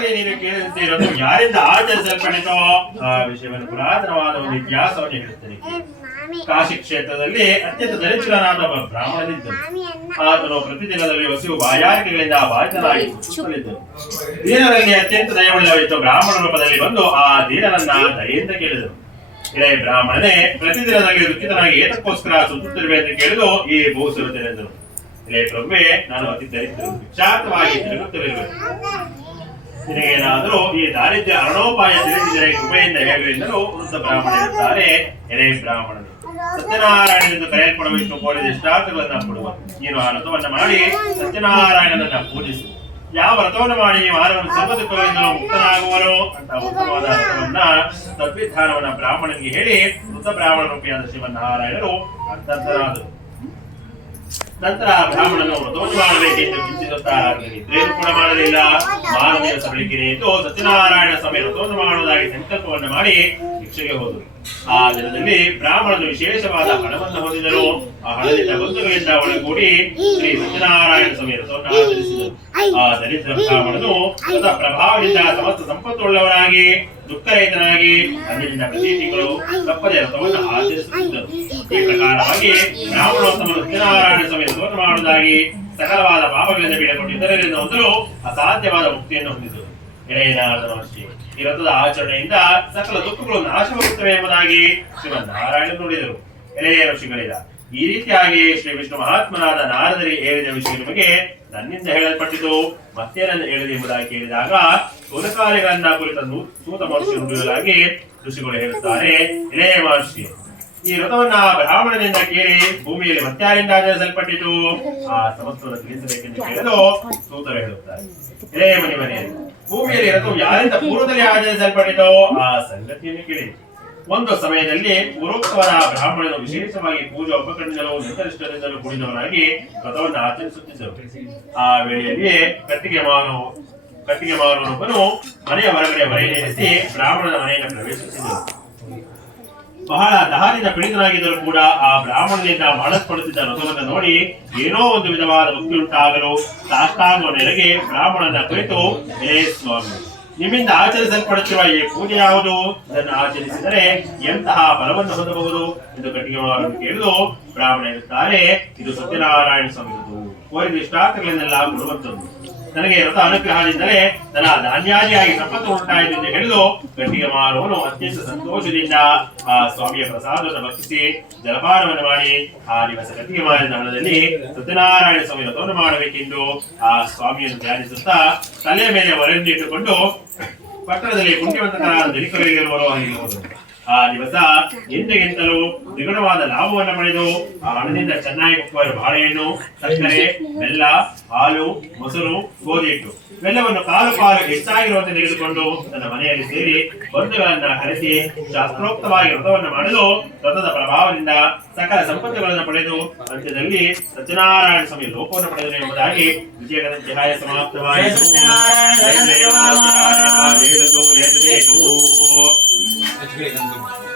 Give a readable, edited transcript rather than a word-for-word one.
ಈಗಾಗಲೇ ನೀನು ಕೇಳಿದಂತೆ ಇರೋದು ಯಾರಿಂದ ಆಚರಿಸಲ್ಪಟ್ಟಿತೋ ಆ ವಿಷಯವನ್ನು ಪುರಾತನವಾದ ಒಂದು ಇತಿಹಾಸವನ್ನು ಹೇಳುತ್ತೇನೆ. ಕಾಶಿ ಕ್ಷೇತ್ರದಲ್ಲಿ ಅತ್ಯಂತ ದರಿದ್ರನಾದ ಒಬ್ಬ ಬ್ರಾಹ್ಮಣನಿದ್ದನು. ಆತನು ಪ್ರತಿದಿನದಲ್ಲಿ ಹಸಿವು ಬಾಯಾರಿಕೆಗಳಿಂದ ಬಾಧಿತನಾಗಿ ಸುತ್ತಲಿದ್ದನು. ದೀನರಲ್ಲಿ ಅತ್ಯಂತ ದಯವುಳ್ಳವಿತ್ತು. ಬ್ರಾಹ್ಮಣ ರೂಪದಲ್ಲಿ ಬಂದು ಆ ದೀನರನ್ನ ದಯೆಯಿಂದ ಕೇಳಿದನು. ಇದೇ ಬ್ರಾಹ್ಮಣನೇ ಪ್ರತಿದಿನದಲ್ಲಿ ದುಃಖಿತನಾಗಿ ಏತಕ್ಕೋಸ್ಕರ ಸುತ್ತುತ್ತಿರುವೆ ಅಂತ ಕೇಳಿದು ಈ ಭೂಸುರುತ್ತೇನೆಂದನು. ಇದೇ ಪ್ರಭುವೆ, ನಾನು ಅತಿ ದರಿದ್ರನು, ಭಿಕ್ಷಾರ್ಥವಾಗಿ ತಿರುಗುತ್ತಿರುವೆ. ನಿನಗೇನಾದರೂ ಈ ದಾರಿದ್ರ್ಯ ಅರಣೋಪಾಯ ತಿಳಿದಿದ್ದರೆ ಕೃಪೆಯಿಂದ ಹೇಳುವೆಂದನು ವೃದ್ಧ ಬ್ರಾಹ್ಮಣ ಇರುತ್ತಾರೆ. ಎಲೆ ಬ್ರಾಹ್ಮಣನೇ, ಸತ್ಯನಾರಾಯಣನೆಂದು ಕರೆಯಲ್ಪಡಬೇಕು ಕೋರಿದ ಇಷ್ಟಾರ್ಥಗಳನ್ನ ಕೊಡುವ. ನೀನು ಆ ವ್ರತವನ್ನ ಮಾಡಿ ಸತ್ಯನಾರಾಯಣನನ್ನ ಪೂಜಿಸು. ಯಾವ ವ್ರತವನ್ನು ಮಾಡಿ ಮಾನವನು ಸರ್ವ ದುಃಖಗಳಿಂದಲೂ ಮುಕ್ತನಾಗುವನು ಅಂತ ಉತ್ತಮವಾದ ವ್ರತವನ್ನ ತದ್ವಿಧಾನವನ್ನ ಬ್ರಾಹ್ಮಣನಿಗೆ ಹೇಳಿ ವೃದ್ಧ ಬ್ರಾಹ್ಮಣ ರೂಪಿಯಾದ ಶ್ರೀಮನ್ನಾರಾಯಣರು ಅಂತರ್ಧರಾದರು. ನಂತರ ಬ್ರಾಹ್ಮಣನು ವ್ರತವನ್ನು ಮಾಡಬೇಕೆಂದು ಚಿಂತಿಸುತ್ತಾ ನಿದ್ರೆಯನ್ನು ಕೂಡ ಮಾಡಲಿಲ್ಲ. ಮಾರನೆಯ ಬೆಳಗ್ಗೆ ಎದ್ದು ಸತ್ಯನಾರಾಯಣ ಸ್ವಾಮಿ ವ್ರತವನ್ನು ಮಾಡುವುದಾಗಿ ಸಂಕಲ್ಪವನ್ನು ಮಾಡಿ ಭಿಕ್ಷೆಗೆ ಹೋದರು. ಆ ದಿನದಲ್ಲಿ ಬ್ರಾಹ್ಮಣನು ವಿಶೇಷವಾದ ಹಣವನ್ನು ಹೊಂದಿದರು. ಆ ಹಣದಿಂದ ಬಂಧುಗಳಿಂದ ಒಳಗೂಡಿ ಶ್ರೀ ಸತ್ಯನಾರಾಯಣ ಸ್ವಾಮಿ ವ್ರತವನ್ನು ಆಚರಿಸಿದರು. ಆ ದರಿದ್ರ ಬ್ರಾಹ್ಮಣನು ವ್ರತ ಪ್ರಭಾವದಿಂದ ಸಮಸ್ತ ಸಂಪತ್ತುಳ್ಳವನಾಗಿ ದುಃಖರಹಿತನಾಗಿ ಅಂದಿನಿಂದ ಪ್ರತಿ ತಿಂಗಳು ತಪ್ಪದೆ ವ್ರತವನ್ನು ಆಚರಿಸುತ್ತಿದ್ದರು. ಈ ಪ್ರಕಾರವಾಗಿ ಬ್ರಾಹ್ಮಣೋತ್ತಮ ಸತ್ಯನಾರಾಯಣ ಸ್ವಾಮಿ ವ್ರತವನ್ನು ಮಾಡುವುದಾಗಿ ಸಕಲವಾದ ಪಾಪಗಳಿಂದ ಬೀಳಕೊಂಡು ಇತರರಿಂದ ಹೊಂದಲು ಅಸಾಧ್ಯವಾದ ಮುಕ್ತಿಯನ್ನು ಹೊಂದಿದರು. ಎಳೆಯನಾದ ಮಹರ್ಷಿ ಈ ವ್ರತದ ಆಚರಣೆಯಿಂದ ಸಕಲ ದುಃಖಗಳು ನಾಶವಾಗುತ್ತವೆ ಎಂಬುದಾಗಿ ಶ್ರೀಮನ್ನಾರಾಯಣ ನುಡಿದರು. ಎಳೆಯ ಋಷಿಗಳಿದ ಈ ರೀತಿಯಾಗಿ ಶ್ರೀ ವಿಷ್ಣು ಮಹಾತ್ಮನಾದ ನಾರದರಿಗೆ ಹೇಳಿದ ವಿಷಯ ನಿಮಗೆ ನನ್ನಿಂದ ಹೇಳಲ್ಪಟ್ಟಿತು, ಮತ್ತೇನನ್ನು ಹೇಳಿದೆ ಎಂಬುದಾಗಿ ಕೇಳಿದಾಗ ಸೋನಕಾರ್ಯಗಳನ್ನ ಕುರಿತ ಸೂತ ಮಹರ್ಷಿ ನುಡಿಯುವುದಾಗಿ ಋಷಿಗಳು ಹೇಳುತ್ತಾರೆ. ಎಳೆಯ ಮಹರ್ಷಿ, ಈ ವ್ರತವನ್ನ ಬ್ರಾಹ್ಮಣನಿಂದ ಕೇಳಿ ಭೂಮಿಯಲ್ಲಿ ಮತ್ಯಾರಿಂದ ಆಚರಿಸಲ್ಪಟ್ಟಿತು, ಆ ಸಮಸ್ತವನ್ನು ತಿಳಿಸಬೇಕೆಂದು ಕೇಳಲು ಸೂತರು ಹೇಳುತ್ತಾರೆ. ಎಳೆಯ ಮನೆಯಲ್ಲಿ ಭೂಮಿಯಲ್ಲಿ ವ್ರತವು ಯಾರಿಂದ ಪೂರ್ವದಲ್ಲಿ ಆಚರಿಸಲ್ಪಟ್ಟಿತೋ ಆ ಸಂಗತಿಯನ್ನು ಕೇಳಿ. ಒಂದು ಸಮಯದಲ್ಲಿ ಪೂರ್ವೋಕ್ತವರ ಬ್ರಾಹ್ಮಣನು ವಿಶೇಷವಾಗಿ ಪೂಜಾ ಉಪಕರಣಗಳು ನಿಂತರಿಷ್ಟದಿಂದಲೂ ಕೂಡಿದವನಾಗಿ ವ್ರತವನ್ನು ಆಚರಿಸುತ್ತಿದ್ದರು. ಆ ವೇಳೆಯಲ್ಲಿಯೇ ಕಟ್ಟಿಗೆ ಮಾರುವನೊಬ್ಬನು ಮನೆಯ ಹೊರಗಡೆ ಹೊರೆಯೇರಿಸಿ ಬ್ರಾಹ್ಮಣನ ಮನೆಯನ್ನು ಪ್ರವೇಶಿಸಿದರು. ಬಹಳ ದಹಾರಿನ ಪೀಡಿತನಾಗಿದ್ದರೂ ಕೂಡ ಆ ಬ್ರಾಹ್ಮಣನಿಂದ ಮಾಡಲ್ಪಡುತ್ತಿದ್ದ ವ್ರತವನ್ನು ನೋಡಿ ಏನೋ ಒಂದು ವಿಧವಾದ ಮುಕ್ತಿ ಉಂಟಾಗಲು ಸಾಷ್ಟಾಂಗ ನೆಲೆಗೆ ಬ್ರಾಹ್ಮಣನ ಕುರಿತು, ಹೇ ಸ್ವಾಮಿ, ನಿಮ್ಮಿಂದ ಆಚರಿಸಲ್ಪಡುತ್ತಿರುವ ಈ ಪೂಜೆ ಯಾವುದು? ಇದನ್ನು ಆಚರಿಸಿದರೆ ಎಂತಹ ಫಲವನ್ನು ಹೊಂದಬಹುದು ಎಂದು ಕಟ್ಟಿಗೆ ಮಾರನ್ನು ಕೇಳಿದು ಬ್ರಾಹ್ಮಣ ಇರುತ್ತಾರೆ. ಇದು ಸತ್ಯನಾರಾಯಣ ಸ್ವಾಮಿಯದು. ಕೋರಿದ ಇಷ್ಟಾರ್ಥಗಳನ್ನೆಲ್ಲ ಕೊಡುವಂಥದ್ದು. ನನಗೆ ವ್ರತ ಅನುಗ್ರಹದಿಂದಲೇ ನನ್ನ ಧಾನ್ಯಾದಿಯಾಗಿ ಸಂಪತ್ತು ಉಂಟಾಯಿತು ಎಂದು ಹೇಳಿದು ಗಟ್ಟಿಗೆ ಮಾರುವನು ಅತ್ಯಂತ ಸಂತೋಷದಿಂದ ಆ ಸ್ವಾಮಿಯ ಪ್ರಸಾದವನ್ನು ಭಕ್ಷಿಸಿ ಜಲಪಾನವನ್ನು ಮಾಡಿ ಆ ದಿವಸ ಗಟ್ಟಿಗೆ ಮಾರಿದ ಹಣದಲ್ಲಿ ಸತ್ಯನಾರಾಯಣ ಸ್ವಾಮಿ ವ್ರತವನ್ನು ಮಾಡಬೇಕೆಂದು ಆ ಸ್ವಾಮಿಯನ್ನು ಧ್ಯಾನಿಸುತ್ತಾ ತಲೆಯ ಮೇಲೆ ಹೊರೆಯನ್ನು ಇಟ್ಟುಕೊಂಡು ಪಟ್ಟಣದಲ್ಲಿ ಪುಣ್ಯವಂತಕರಾದ ಧನಿಕರಿಗೆ ಆಗಿರುವುದು. ಆ ದಿವಸ ಎಂದೆಗಿಂತಲೂ ದ್ವಿಗುಣವಾದ ಲಾಭವನ್ನು ಪಡೆದು ಆ ಹಣದಿಂದ ಚೆನ್ನಾಗಿ ಉಪ್ಪುವ ಬಾಳೆಹಣ್ಣು, ಸಕ್ಕರೆ, ಬೆಲ್ಲ, ಹಾಲು, ಮೊಸರು, ಗೋಧಿ ಹಿಟ್ಟು ಇವೆಲ್ಲವನ್ನು ಕಾಲು ಹೆಚ್ಚಾಗಿರುವಂತೆ ತೆಗೆದುಕೊಂಡು ತನ್ನ ಮನೆಯಲ್ಲಿ ಸೇರಿ ಬಂಧುಗಳನ್ನ ಕರೆಸಿ ಶಾಸ್ತ್ರೋಕ್ತವಾಗಿ ವ್ರತವನ್ನು ಮಾಡಲು ವ್ರತದ ಪ್ರಭಾವದಿಂದ ಸಕಲ ಸಂಪತ್ತುಗಳನ್ನು ಪಡೆದು ಅಂತ್ಯದಲ್ಲಿ ಸತ್ಯನಾರಾಯಣ ಸ್ವಾಮಿ ಲೋಕವನ್ನು ಪಡೆದನು ಎಂಬುದಾಗಿ ವಿಜಯಗದ ಸಮಾಪ್ತವಾಯಿತು.